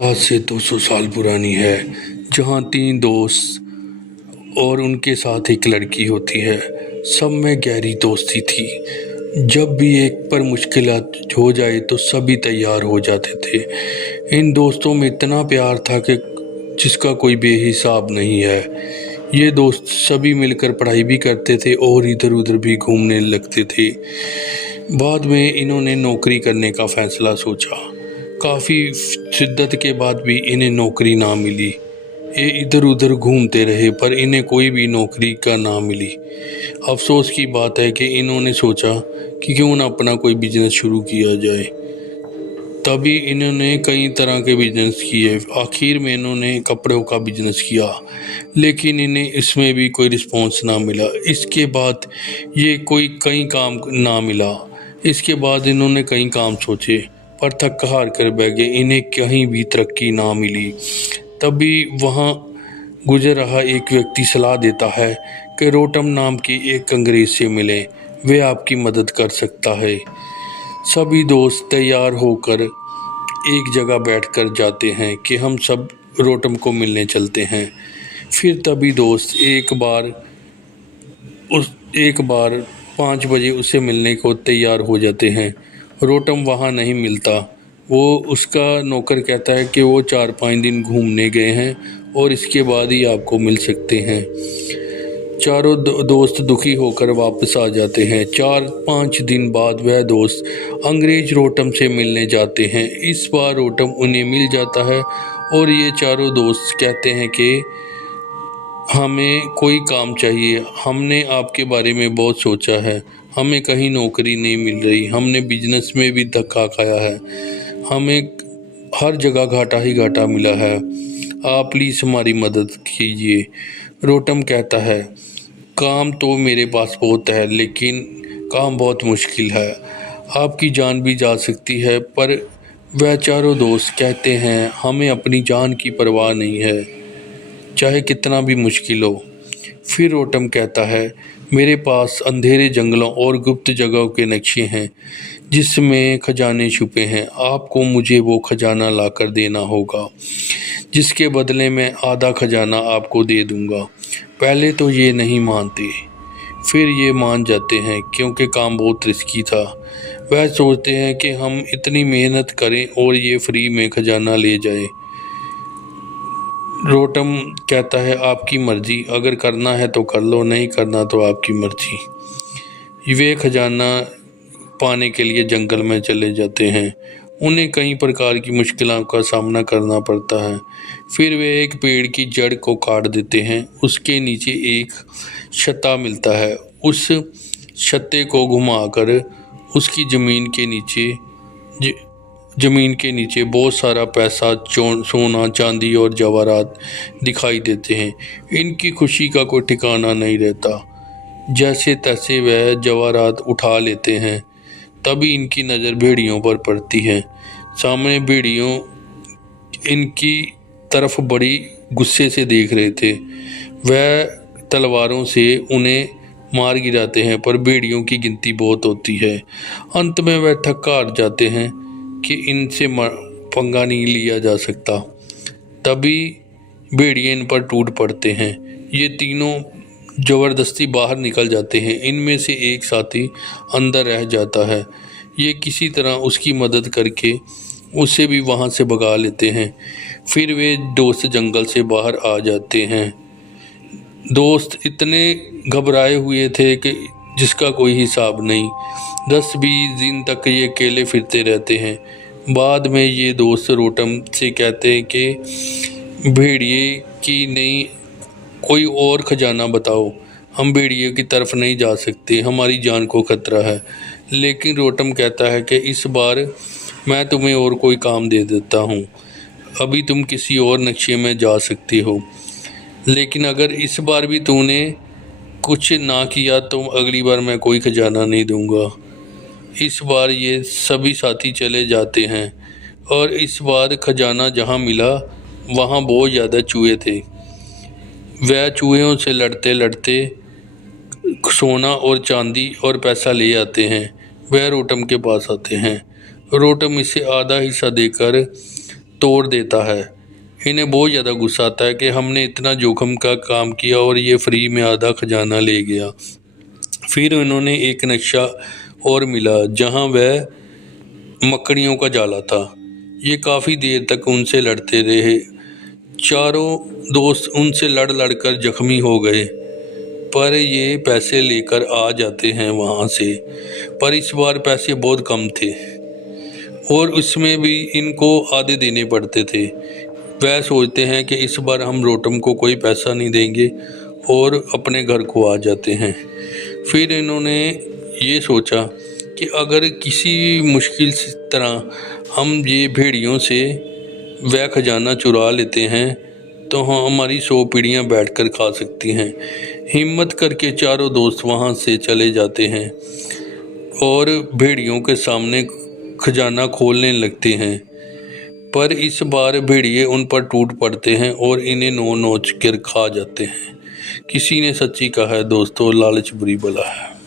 आज से 200 साल पुरानी है, जहाँ 3 दोस्त और उनके साथ एक लड़की होती है। सब में गहरी दोस्ती थी। जब भी एक पर मुश्किलात हो जाए तो सभी तैयार हो जाते थे। इन दोस्तों में इतना प्यार था कि जिसका कोई बेहिसाब नहीं है। ये दोस्त सभी मिलकर पढ़ाई भी करते थे और इधर-उधर भी घूमने लगते थे। बाद में इन्होंने नौकरी करने का फ़ैसला सोचा। काफ़ी शिद्दत के बाद भी इन्हें नौकरी ना मिली। ये इधर-उधर घूमते रहे पर इन्हें कोई भी नौकरी का ना मिली। अफ़सोस की बात है कि इन्होंने सोचा कि क्यों ना अपना कोई बिज़नेस शुरू किया जाए। तभी इन्होंने कई तरह के बिज़नेस किए। आखिर में इन्होंने कपड़ों का बिज़नेस किया, लेकिन इन्हें इसमें भी कोई रिस्पॉन्स ना मिला। इसके बाद ये कोई कहीं काम ना मिला। इसके बाद इन्होंने कई काम सोचे पर थक हार कर बैठ गए। इन्हें कहीं भी तरक्की ना मिली। तभी वहाँ गुजर रहा एक व्यक्ति सलाह देता है कि रोटम नाम की एक अंग्रेज से मिलें, वे आपकी मदद कर सकता है। सभी दोस्त तैयार होकर एक जगह बैठकर जाते हैं कि हम सब रोटम को मिलने चलते हैं। फिर तभी दोस्त एक बार 5 बजे उसे मिलने को तैयार हो जाते हैं। रोटम वहाँ नहीं मिलता। वो उसका नौकर कहता है कि वो 4-5 दिन घूमने गए हैं और इसके बाद ही आपको मिल सकते हैं। चारों दोस्त दुखी होकर वापस आ जाते हैं। 4-5 दिन बाद वह दोस्त अंग्रेज रोटम से मिलने जाते हैं। इस बार रोटम उन्हें मिल जाता है और ये चारों दोस्त कहते हैं कि हमें कोई काम चाहिए। हमने आपके बारे में बहुत सोचा है, हमें कहीं नौकरी नहीं मिल रही। हमने बिजनेस में भी धक्का खाया है, हमें हर जगह घाटा ही घाटा मिला है। आप प्लीज़ हमारी मदद कीजिए। रोटम कहता है, काम तो मेरे पास बहुत है, लेकिन काम बहुत मुश्किल है। आपकी जान भी जा सकती है। पर वह चारों दोस्त कहते हैं, हमें अपनी जान की परवाह नहीं है, चाहे कितना भी मुश्किल हो। फिर रोटम कहता है, मेरे पास अंधेरे जंगलों और गुप्त जगहों के नक्शे हैं जिसमें खजाने छुपे हैं। आपको मुझे वो खजाना लाकर देना होगा, जिसके बदले में आधा खजाना आपको दे दूंगा। पहले तो ये नहीं मानते, फिर ये मान जाते हैं क्योंकि काम बहुत रिस्की था। वह सोचते हैं कि हम इतनी मेहनत करें और ये फ्री में खजाना ले जाए। रोटम कहता है, आपकी मर्जी, अगर करना है तो कर लो, नहीं करना तो आपकी मर्जी। वे खजाना पाने के लिए जंगल में चले जाते हैं। उन्हें कई प्रकार की मुश्किलों का सामना करना पड़ता है। फिर वे एक पेड़ की जड़ को काट देते हैं। उसके नीचे एक छत्ता मिलता है। उस छत्ते को घुमाकर उसकी ज़मीन के नीचे बहुत सारा पैसा, सोना, चांदी और जवाहरात दिखाई देते हैं। इनकी खुशी का कोई ठिकाना नहीं रहता। जैसे तैसे वह जवाहरात उठा लेते हैं। तभी इनकी नज़र भेड़ियों पर पड़ती है। सामने भेड़ियों इनकी तरफ बड़ी गुस्से से देख रहे थे। वह तलवारों से उन्हें मार गिराते हैं, पर भेड़ियों की गिनती बहुत होती है। अंत में वह थक हार जाते हैं कि इनसे पंगा नहीं लिया जा सकता। तभी भेड़िए इन पर टूट पड़ते हैं। ये तीनों ज़बरदस्ती बाहर निकल जाते हैं। इनमें से एक साथी अंदर रह जाता है। ये किसी तरह उसकी मदद करके उसे भी वहाँ से भगा लेते हैं। फिर वे दोस्त जंगल से बाहर आ जाते हैं। दोस्त इतने घबराए हुए थे कि जिसका कोई हिसाब नहीं। 10-20 दिन तक ये अकेले फिरते रहते हैं। बाद में ये दोस्त रोटम से कहते हैं कि भेड़िए की नहीं, कोई और खजाना बताओ, हम भेड़िए की तरफ नहीं जा सकते, हमारी जान को खतरा है। लेकिन रोटम कहता है कि इस बार मैं तुम्हें और कोई काम दे देता हूँ, अभी तुम किसी और नक्शे में जा सकते हो, लेकिन अगर इस बार भी तूने कुछ ना किया तो अगली बार मैं कोई खजाना नहीं दूंगा। इस बार ये सभी साथी चले जाते हैं और इस बार खजाना जहाँ मिला वहाँ बहुत ज़्यादा चूहे थे। वह चूहों से लड़ते लड़ते सोना और चांदी और पैसा ले आते हैं। वह रोटम के पास आते हैं। रोटम इसे आधा हिस्सा देकर तोड़ देता है। इन्हें बहुत ज़्यादा गुस्सा आता है कि हमने इतना जोखिम का काम किया और ये फ्री में आधा खजाना ले गया। फिर उन्होंने एक नक्शा और मिला जहां वह मकड़ियों का जाला था। ये काफ़ी देर तक उनसे लड़ते रहे। चारों दोस्त उनसे लड़ लड़ कर जख्मी हो गए, पर ये पैसे लेकर आ जाते हैं वहाँ से। पर इस बार पैसे बहुत कम थे और उसमें भी इनको आधे देने पड़ते थे। वह सोचते हैं कि इस बार हम रोटम को कोई पैसा नहीं देंगे और अपने घर को आ जाते हैं। फिर इन्होंने ये सोचा कि अगर किसी मुश्किल तरह हम ये भेड़ियों से वह खजाना चुरा लेते हैं तो हमारी 100 पीढ़ियाँ बैठकर खा सकती हैं। हिम्मत करके चारों दोस्त वहाँ से चले जाते हैं और भेड़ियों के सामने खजाना खोलने लगते हैं। पर इस बार भेड़िए उन पर टूट पड़ते हैं और इन्हें नोच कर खा जाते हैं। किसी ने सच्ची कहा है दोस्तों, लालच बुरी बला है।